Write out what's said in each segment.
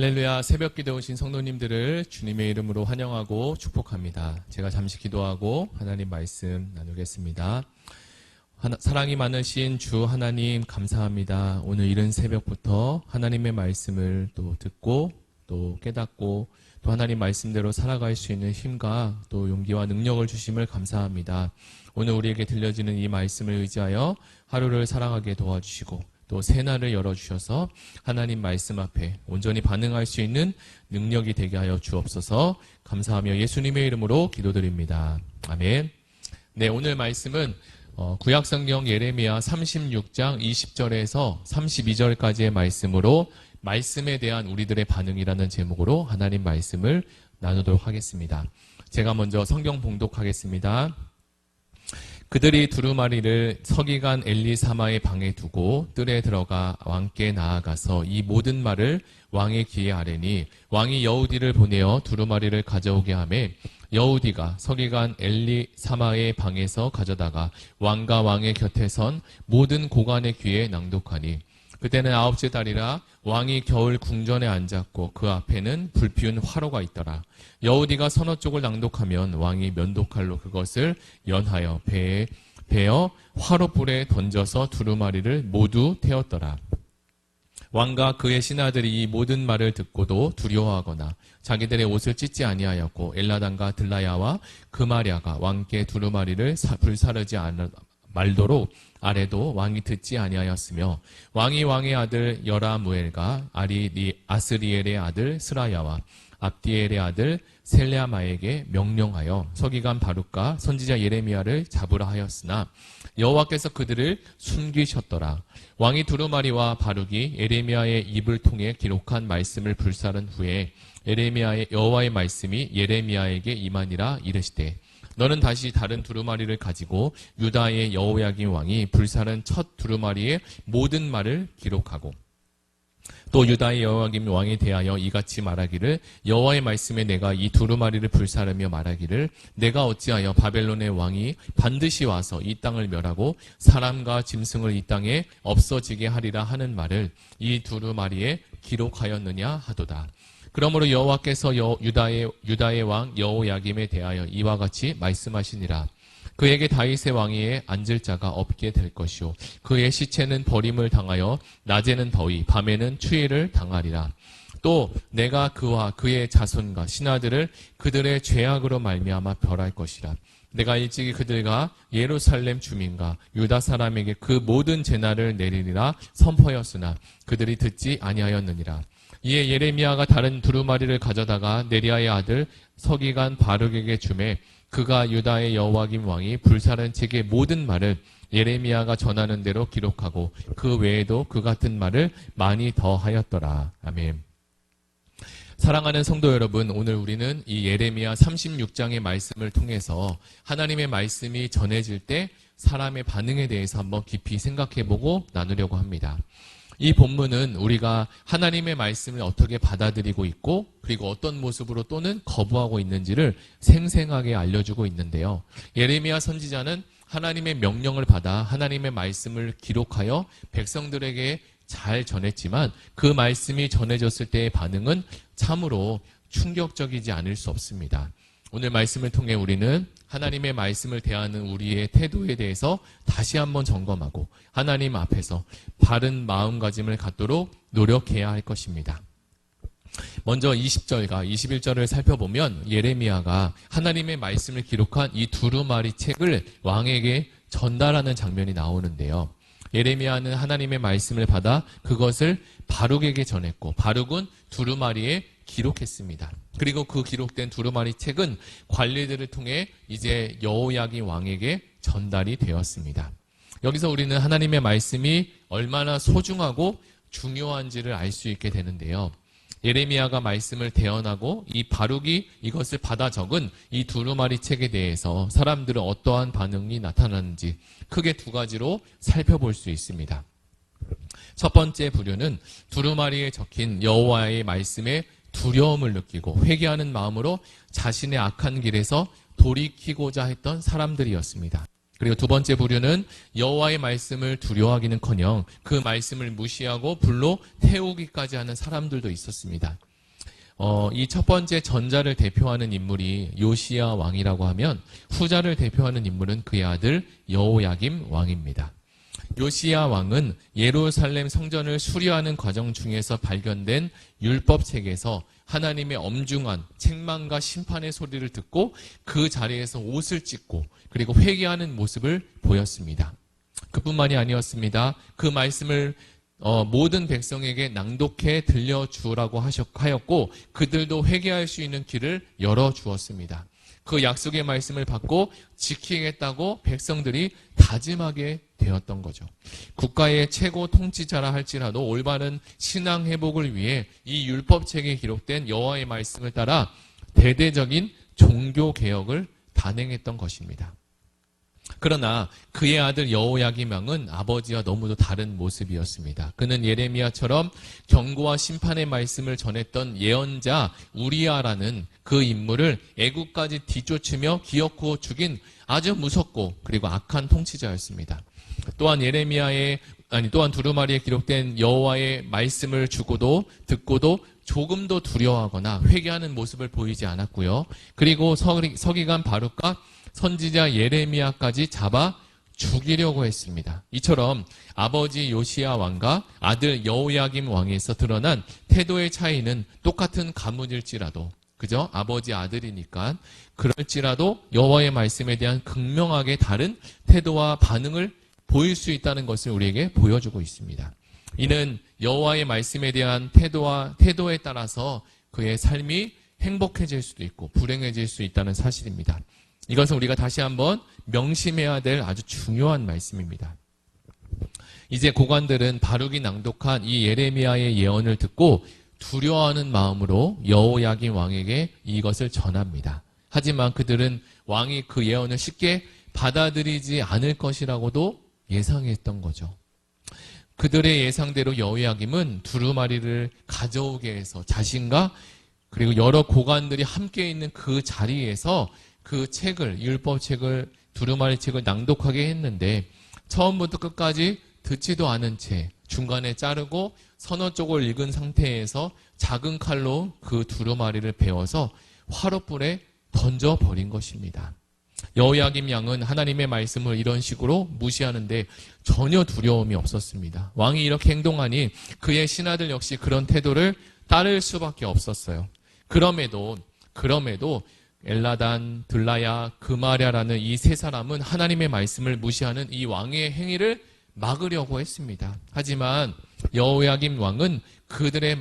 할렐루야. 새벽 기도 오신 성도님들을 주님의 이름으로 환영하고 축복합니다. 제가 잠시 기도하고 하나님 말씀 나누겠습니다. 사랑이 많으신 주 하나님 감사합니다. 오늘 이른 새벽부터 하나님의 말씀을 또 듣고 또 깨닫고 또 하나님 말씀대로 살아갈 수 있는 힘과 또 용기와 능력을 주심을 감사합니다. 오늘 우리에게 들려지는 이 말씀을 의지하여 하루를 살아가게 도와주시고 또 새날을 열어주셔서 하나님 말씀 앞에 온전히 반응할 수 있는 능력이 되게 하여 주옵소서. 감사하며 예수님의 이름으로 기도드립니다. 아멘. 네, 오늘 말씀은 구약성경 예레미야 36장 20절에서 32절까지의 말씀으로 말씀에 대한 우리들의 반응이라는 제목으로 하나님 말씀을 나누도록 하겠습니다. 제가 먼저 성경 봉독하겠습니다. 그들이 두루마리를 서기관 엘리사마의 방에 두고 뜰에 들어가 왕께 나아가서 이 모든 말을 왕의 귀에 아뢰니 왕이 여우디를 보내어 두루마리를 가져오게 하매 여우디가 서기관 엘리사마의 방에서 가져다가 왕과 왕의 곁에 선 모든 고관의 귀에 낭독하니 그때는 9째 달이라 왕이 겨울 궁전에 앉았고 그 앞에는 불피운 화로가 있더라. 여우디가 서너 쪽을 낭독하면 왕이 면도칼로 그것을 연하여 배에 베어 화로불에 던져서 두루마리를 모두 태웠더라. 왕과 그의 신하들이 이 모든 말을 듣고도 두려워하거나 자기들의 옷을 찢지 아니하였고 엘라단과 들라야와 그마랴가 왕께 두루마리를 불사르지 말도록 아래도 왕이 듣지 아니하였으며 왕이 왕의 아들 여라무엘과 아스리엘의 아들 스라야와 압디엘의 아들 셀레아마에게 명령하여 서기관 바룩과 선지자 예레미야를 잡으라 하였으나 여호와께서 그들을 숨기셨더라. 왕이 두루마리와 바룩이 예레미야의 입을 통해 기록한 말씀을 불사른 후에 여호와의 말씀이 예레미야에게 임하니라 이르시되 너는 다시 다른 두루마리를 가지고 유다의 여호야김 왕이 불사른 첫 두루마리의 모든 말을 기록하고 또 유다의 여호야김 왕에 대하여 이같이 말하기를 여호와의 말씀에 내가 이 두루마리를 불사르며 말하기를 내가 어찌하여 바벨론의 왕이 반드시 와서 이 땅을 멸하고 사람과 짐승을 이 땅에 없어지게 하리라 하는 말을 이 두루마리에 기록하였느냐 하도다. 그러므로 여호와께서 유다의 왕 여호야김에 대하여 이와 같이 말씀하시니라. 그에게 다윗의 왕위에 앉을 자가 없게 될 것이요 그의 시체는 버림을 당하여 낮에는 더위 밤에는 추위를 당하리라. 또 내가 그와 그의 자손과 신하들을 그들의 죄악으로 말미암아 벌할 것이라. 내가 일찍이 그들과 예루살렘 주민과 유다 사람에게 그 모든 재난을 내리리라 선포하였으나 그들이 듣지 아니하였느니라. 이에 예레미야가 다른 두루마리를 가져다가 네리야의 아들 서기관 바룩에게 주매 그가 유다의 여호야김 왕이 불사른 책의 모든 말을 예레미야가 전하는 대로 기록하고 그 외에도 그 같은 말을 많이 더 하였더라. 아멘. 사랑하는 성도 여러분, 오늘 우리는 이 예레미야 36장의 말씀을 통해서 하나님의 말씀이 전해질 때 사람의 반응에 대해서 한번 깊이 생각해보고 나누려고 합니다. 이 본문은 우리가 하나님의 말씀을 어떻게 받아들이고 있고 그리고 어떤 모습으로 또는 거부하고 있는지를 생생하게 알려주고 있는데요. 예레미야 선지자는 하나님의 명령을 받아 하나님의 말씀을 기록하여 백성들에게 잘 전했지만 그 말씀이 전해졌을 때의 반응은 참으로 충격적이지 않을 수 없습니다. 오늘 말씀을 통해 우리는 하나님의 말씀을 대하는 우리의 태도에 대해서 다시 한번 점검하고 하나님 앞에서 바른 마음가짐을 갖도록 노력해야 할 것입니다. 먼저 20절과 21절을 살펴보면 예레미야가 하나님의 말씀을 기록한 이 두루마리 책을 왕에게 전달하는 장면이 나오는데요. 예레미야는 하나님의 말씀을 받아 그것을 바룩에게 전했고 바룩은 두루마리에 기록했습니다. 그리고 그 기록된 두루마리 책은 관리들을 통해 이제 여호야김 왕에게 전달이 되었습니다. 여기서 우리는 하나님의 말씀이 얼마나 소중하고 중요한지를 알 수 있게 되는데요. 예레미야가 말씀을 대언하고 이 바룩이 이것을 받아 적은 이 두루마리 책에 대해서 사람들은 어떠한 반응이 나타나는지 크게 두 가지로 살펴볼 수 있습니다. 첫 번째 부류는 두루마리에 적힌 여호와의 말씀에 두려움을 느끼고 회개하는 마음으로 자신의 악한 길에서 돌이키고자 했던 사람들이었습니다. 그리고 두 번째 부류는 여호와의 말씀을 두려워하기는커녕 그 말씀을 무시하고 불로 태우기까지 하는 사람들도 있었습니다. 이 첫 번째 전자를 대표하는 인물이 요시야 왕이라고 하면 후자를 대표하는 인물은 그의 아들 여호야김 왕입니다. 요시야 왕은 예루살렘 성전을 수리하는 과정 중에서 발견된 율법책에서 하나님의 엄중한 책망과 심판의 소리를 듣고 그 자리에서 옷을 찢고 그리고 회개하는 모습을 보였습니다. 그뿐만이 아니었습니다. 그 말씀을 모든 백성에게 낭독해 들려주라고 하였고 그들도 회개할 수 있는 길을 열어주었습니다. 그 약속의 말씀을 받고 지키겠다고 백성들이 다짐하게 되었던 거죠. 국가의 최고 통치자라 할지라도 올바른 신앙 회복을 위해 이 율법책에 기록된 여호와의 말씀을 따라 대대적인 종교 개혁을 단행했던 것입니다. 그러나 그의 아들 여호야김 왕은 아버지와 너무도 다른 모습이었습니다. 그는 예레미야처럼 경고와 심판의 말씀을 전했던 예언자 우리야라는 그 인물을 애국까지 뒤쫓으며 기어코 죽인 아주 무섭고 그리고 악한 통치자였습니다. 또한 또한 두루마리에 기록된 여호와의 말씀을 듣고도 조금도 두려워하거나 회개하는 모습을 보이지 않았고요. 그리고 서기관 바룩과 선지자 예레미야까지 잡아 죽이려고 했습니다. 이처럼 아버지 요시야 왕과 아들 여호야김 왕에서 드러난 태도의 차이는 똑같은 가문일지라도 그죠? 아버지 아들이니까 그럴지라도 여호와의 말씀에 대한 극명하게 다른 태도와 반응을 보일 수 있다는 것을 우리에게 보여주고 있습니다. 이는 여호와의 말씀에 대한 태도에 따라서 그의 삶이 행복해질 수도 있고 불행해질 수 있다는 사실입니다. 이것은 우리가 다시 한번 명심해야 될 아주 중요한 말씀입니다. 이제 고관들은 바룩이 낭독한 이 예레미야의 예언을 듣고 두려워하는 마음으로 여호야김 왕에게 이것을 전합니다. 하지만 그들은 왕이 그 예언을 쉽게 받아들이지 않을 것이라고도 예상했던 거죠. 그들의 예상대로 여호야김은 두루마리를 가져오게 해서 자신과 그리고 여러 고관들이 함께 있는 그 자리에서 그 율법책을 두루마리 책을 낭독하게 했는데 처음부터 끝까지 듣지도 않은 채 중간에 자르고 서너 쪽을 읽은 상태에서 작은 칼로 그 두루마리를 베어서 화롯불에 던져버린 것입니다. 여호야김 왕은 하나님의 말씀을 이런 식으로 무시하는데 전혀 두려움이 없었습니다. 왕이 이렇게 행동하니 그의 신하들 역시 그런 태도를 따를 수밖에 없었어요. 그럼에도 엘라단, 들라야, 그마랴라는 이 세 사람은 하나님의 말씀을 무시하는 이 왕의 행위를 막으려고 했습니다. 하지만 여호야김 왕은 그들의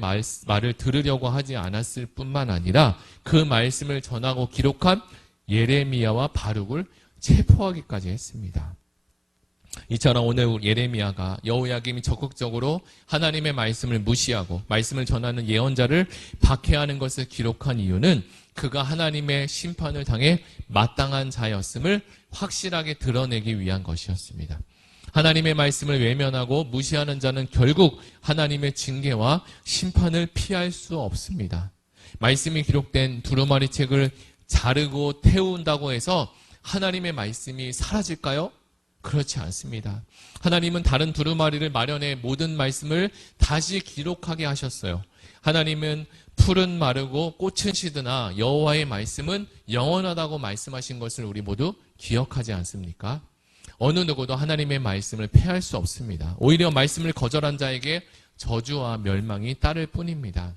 말을 들으려고 하지 않았을 뿐만 아니라 그 말씀을 전하고 기록한 예레미야와 바룩을 체포하기까지 했습니다. 이처럼 오늘 예레미야가 여호야김이 적극적으로 하나님의 말씀을 무시하고 말씀을 전하는 예언자를 박해하는 것을 기록한 이유는 그가 하나님의 심판을 당해 마땅한 자였음을 확실하게 드러내기 위한 것이었습니다. 하나님의 말씀을 외면하고 무시하는 자는 결국 하나님의 징계와 심판을 피할 수 없습니다. 말씀이 기록된 두루마리 책을 자르고 태운다고 해서 하나님의 말씀이 사라질까요? 그렇지 않습니다. 하나님은 다른 두루마리를 마련해 모든 말씀을 다시 기록하게 하셨어요. 하나님은 풀은 마르고 꽃은 시드나 여호와의 말씀은 영원하다고 말씀하신 것을 우리 모두 기억하지 않습니까? 어느 누구도 하나님의 말씀을 폐할 수 없습니다. 오히려 말씀을 거절한 자에게 저주와 멸망이 따를 뿐입니다.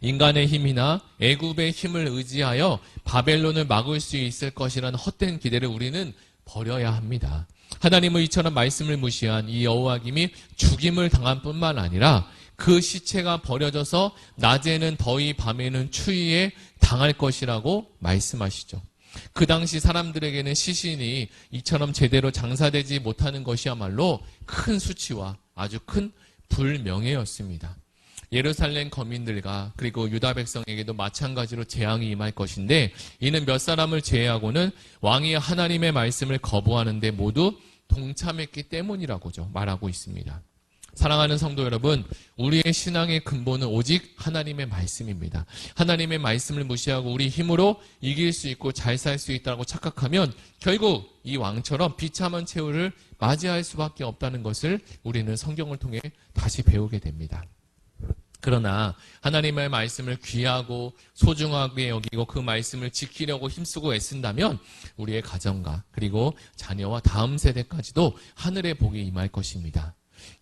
인간의 힘이나 애굽의 힘을 의지하여 바벨론을 막을 수 있을 것이라는 헛된 기대를 우리는 버려야 합니다. 하나님은 이처럼 말씀을 무시한 이 여호야김이 죽임을 당한 뿐만 아니라 그 시체가 버려져서 낮에는 더위 밤에는 추위에 당할 것이라고 말씀하시죠. 그 당시 사람들에게는 시신이 이처럼 제대로 장사되지 못하는 것이야말로 큰 수치와 아주 큰 불명예였습니다. 예루살렘 거민들과 그리고 유다 백성에게도 마찬가지로 재앙이 임할 것인데 이는 몇 사람을 제외하고는 왕이 하나님의 말씀을 거부하는데 모두 동참했기 때문이라고죠. 말하고 있습니다. 사랑하는 성도 여러분, 우리의 신앙의 근본은 오직 하나님의 말씀입니다. 하나님의 말씀을 무시하고 우리 힘으로 이길 수 있고 잘 살 수 있다고 착각하면 결국 이 왕처럼 비참한 최후를 맞이할 수밖에 없다는 것을 우리는 성경을 통해 다시 배우게 됩니다. 그러나 하나님의 말씀을 귀하고 소중하게 여기고 그 말씀을 지키려고 힘쓰고 애쓴다면 우리의 가정과 그리고 자녀와 다음 세대까지도 하늘의 복이 임할 것입니다.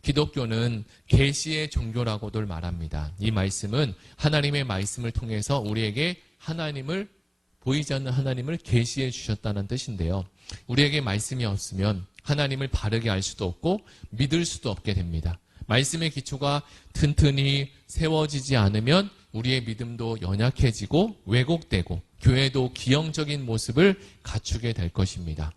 기독교는 계시의 종교라고들 말합니다. 이 말씀은 하나님의 말씀을 통해서 우리에게 하나님을 보이지 않는 하나님을 계시해 주셨다는 뜻인데요. 우리에게 말씀이 없으면 하나님을 바르게 알 수도 없고 믿을 수도 없게 됩니다. 말씀의 기초가 튼튼히 세워지지 않으면 우리의 믿음도 연약해지고 왜곡되고 교회도 기형적인 모습을 갖추게 될 것입니다.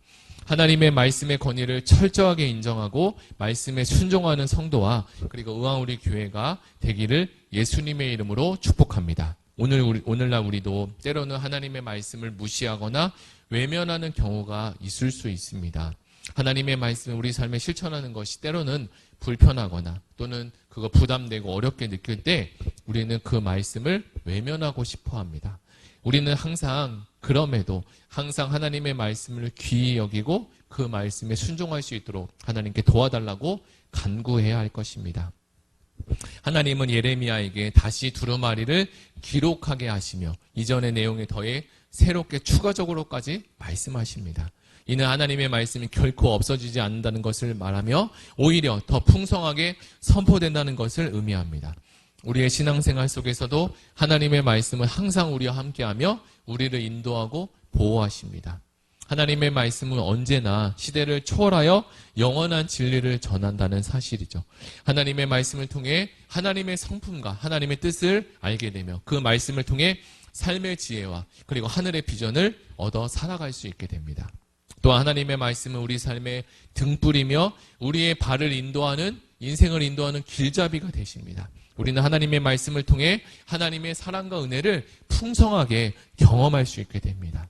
하나님의 말씀의 권위를 철저하게 인정하고 말씀에 순종하는 성도와 그리고 의왕 우리 교회가 되기를 예수님의 이름으로 축복합니다. 오늘날 우리도 때로는 하나님의 말씀을 무시하거나 외면하는 경우가 있을 수 있습니다. 하나님의 말씀을 우리 삶에 실천하는 것이 때로는 불편하거나 또는 그거 부담되고 어렵게 느낄 때 우리는 그 말씀을 외면하고 싶어 합니다. 우리는 항상 그럼에도 항상 하나님의 말씀을 귀히 여기고 그 말씀에 순종할 수 있도록 하나님께 도와달라고 간구해야 할 것입니다. 하나님은 예레미야에게 다시 두루마리를 기록하게 하시며 이전의 내용에 더해 새롭게 추가적으로까지 말씀하십니다. 이는 하나님의 말씀이 결코 없어지지 않는다는 것을 말하며 오히려 더 풍성하게 선포된다는 것을 의미합니다. 우리의 신앙생활 속에서도 하나님의 말씀은 항상 우리와 함께하며 우리를 인도하고 보호하십니다. 하나님의 말씀은 언제나 시대를 초월하여 영원한 진리를 전한다는 사실이죠. 하나님의 말씀을 통해 하나님의 성품과 하나님의 뜻을 알게 되며 그 말씀을 통해 삶의 지혜와 그리고 하늘의 비전을 얻어 살아갈 수 있게 됩니다. 또 하나님의 말씀은 우리 삶의 등불이며 우리의 발을 인도하는 인생을 인도하는 길잡이가 되십니다. 우리는 하나님의 말씀을 통해 하나님의 사랑과 은혜를 풍성하게 경험할 수 있게 됩니다.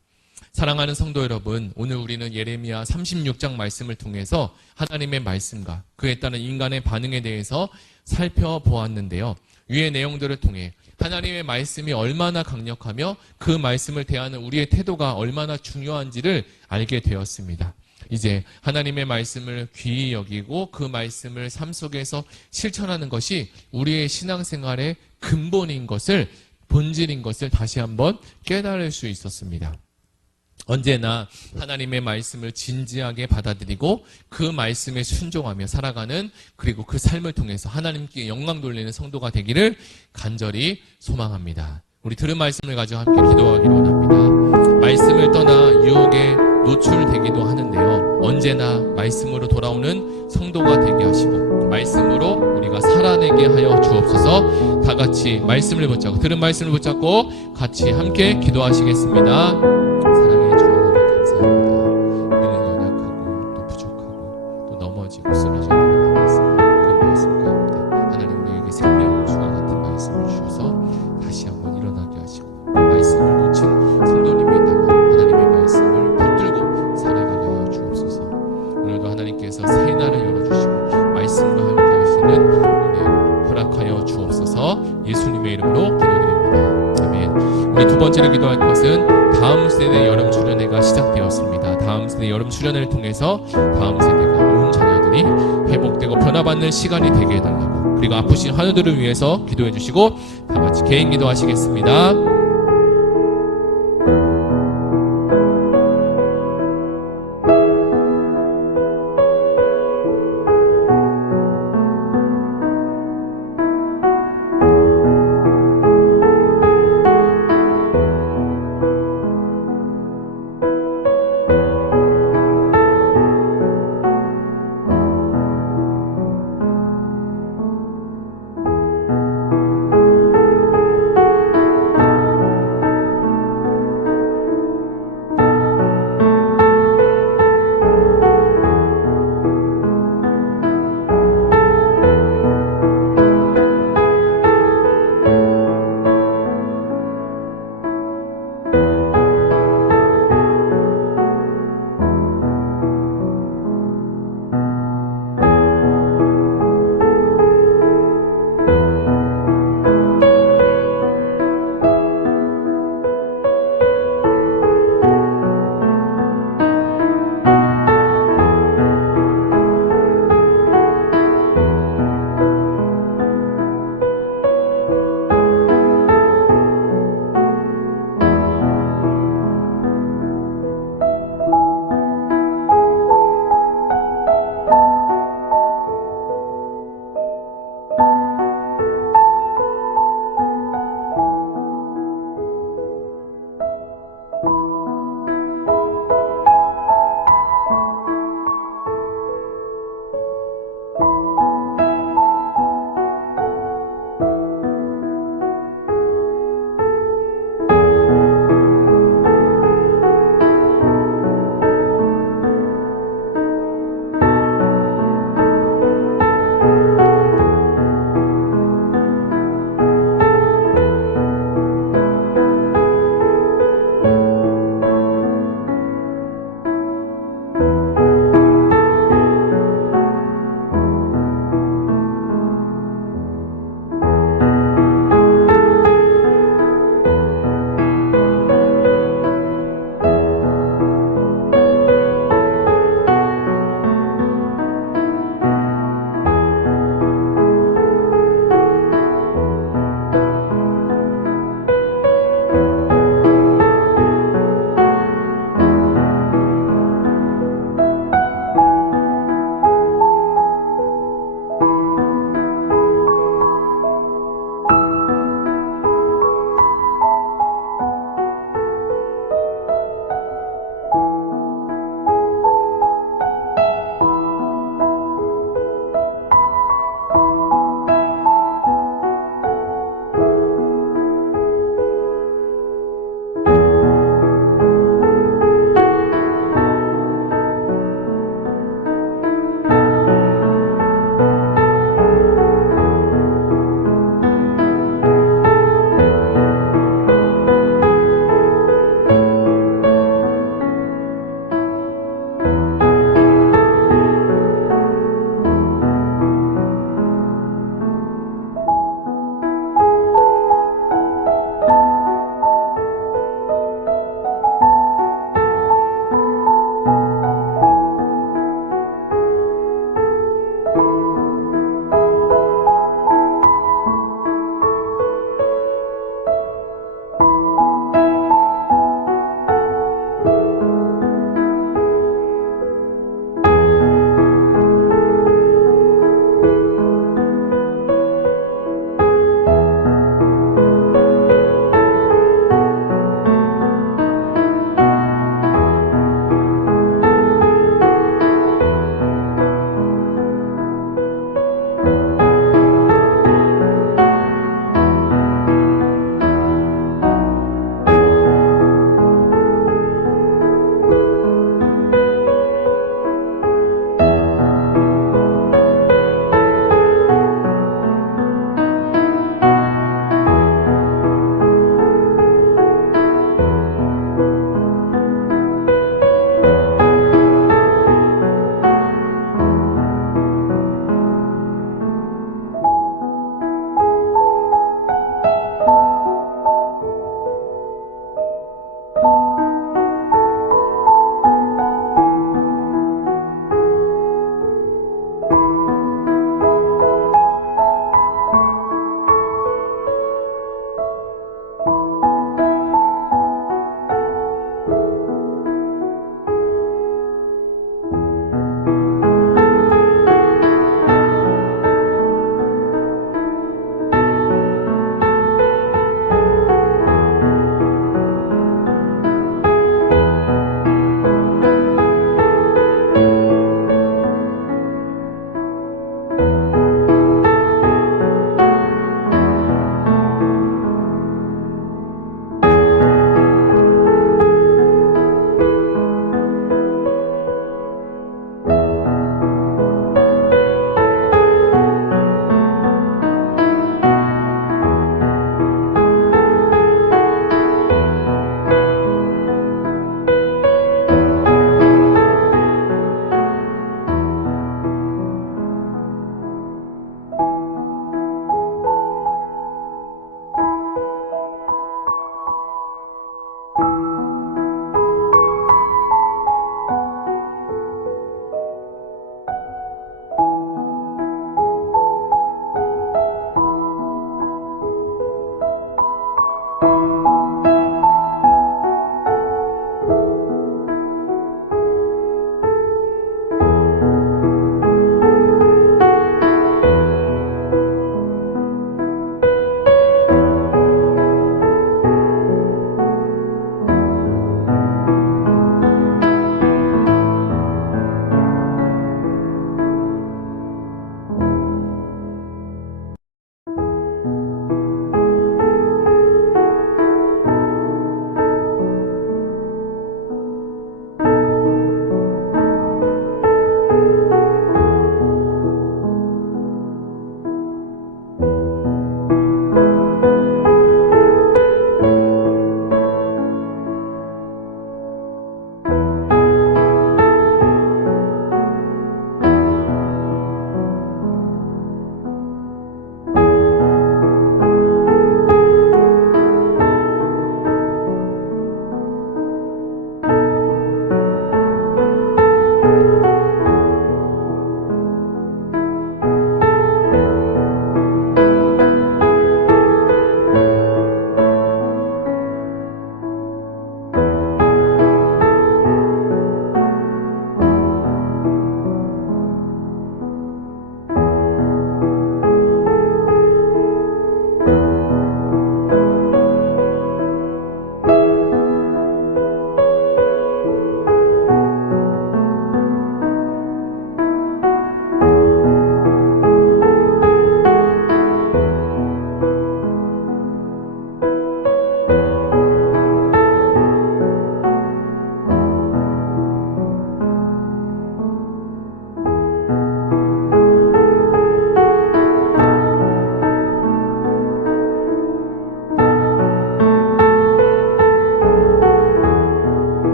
사랑하는 성도 여러분, 오늘 우리는 예레미야 36장 말씀을 통해서 하나님의 말씀과 그에 따른 인간의 반응에 대해서 살펴보았는데요. 위의 내용들을 통해 하나님의 말씀이 얼마나 강력하며 그 말씀을 대하는 우리의 태도가 얼마나 중요한지를 알게 되었습니다. 이제 하나님의 말씀을 귀히 여기고 그 말씀을 삶 속에서 실천하는 것이 우리의 신앙생활의 근본인 것을, 본질인 것을 다시 한번 깨달을 수 있었습니다. 언제나 하나님의 말씀을 진지하게 받아들이고 그 말씀에 순종하며 살아가는 그리고 그 삶을 통해서 하나님께 영광 돌리는 성도가 되기를 간절히 소망합니다. 우리 들은 말씀을 가지고 함께 기도하기로 합니다. 말씀을 떠나 유혹에 노출되기도 하는데요. 언제나 말씀으로 돌아오는 성도가 되게 하시고 말씀으로 우리가 살아내게 하여 주옵소서. 다 같이 말씀을 붙잡고 들은 말씀을 붙잡고 같이 함께 기도하시겠습니다. 사랑해 주 하나님 감사합니다. 우리는 연약하고 또 부족하고 또 넘어지고 쓰러져 있는 그 말씀 가운데 하나님 우리에게 생명수와 같은 말씀을 주셔서 다시 한번 일어나게 하시고 그 말씀을 놓친 성도님이 있다면 하나님의 말씀을 붙들고 살아가게 하여 주옵소서. 오늘도 하나님께서 새 날을 열어주시고 말씀과 함께 하시는 은혜를 허락하여 주옵소서. 예수님의 이름으로 기도드립니다. 아멘. 우리 두 번째로 기도할 것은 다음 세대 여름 수련회가 시작되었습니다. 다음 세대 여름 수련회를 통해서 다음 세대가 온 자녀들이 회복되고 변화받는 시간이 되게 해달라고 그리고 아프신 환우들을 위해서 기도해 주시고 다 같이 개인 기도하시겠습니다.